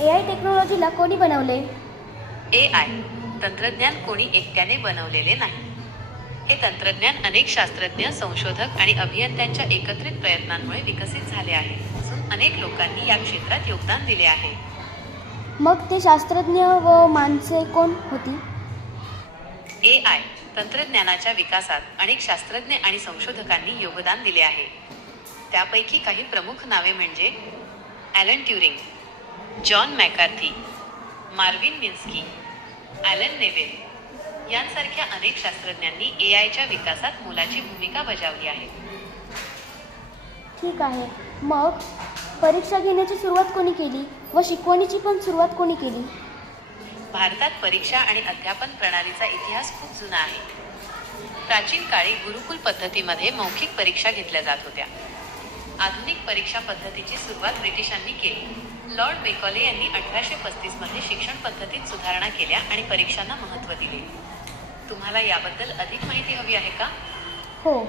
AI टेक्नॉलॉजीला कोणी बनवले? AI तंत्रज्ञान कोणी एकट्याने बनवलेले नाही. हे तंत्रज्ञान अनेक शास्त्रज्ञ, संशोधक आणि अभियंत्यांच्या एकत्रित प्रयत्नांमुळे विकसित झाले आहे. असून अनेक लोकांनी या क्षेत्रात योगदान दिले आहे. मग ते शास्त्रज्ञ व माणसे कोण होती? AI तंत्रज्ञानाच्या विकासात अनेक शास्त्रज्ञ आणि संशोधकांनी योगदान दिले आहे. त्यापैकी काही प्रमुख नावे म्हणजे Alan Turing, John McCarthy, Marvin Minsky, Alan Newell यांसारख्या अनेक शास्त्रज्ञांनी AIच्या विकासात मोलाची भूमिका बजावली आहे. ठीक आहे. मग परीक्षा घेण्याची सुरुवात कोणी केली व शिकवणीची पण सुरुवात कोणी केली? भारतात परीक्षा आणि अध्यापन प्रणालीचा इतिहास खूप जुना आहे. प्राचीन काळी गुरुकुल पद्धतीमध्ये मौखिक परीक्षा घेतल्या जात होत्या. आधुनिक परीक्षा पद्धतीची सुरुवात ब्रिटिशांनी केली. लॉर्ड मेकॉले यांनी 1835 मध्ये शिक्षण पद्धतीत सुधारणा केल्या आणि परीक्षांना महत्त्व दिले. तुम्हाला याबद्दल अधिक माहिती हवी आहे का? हो.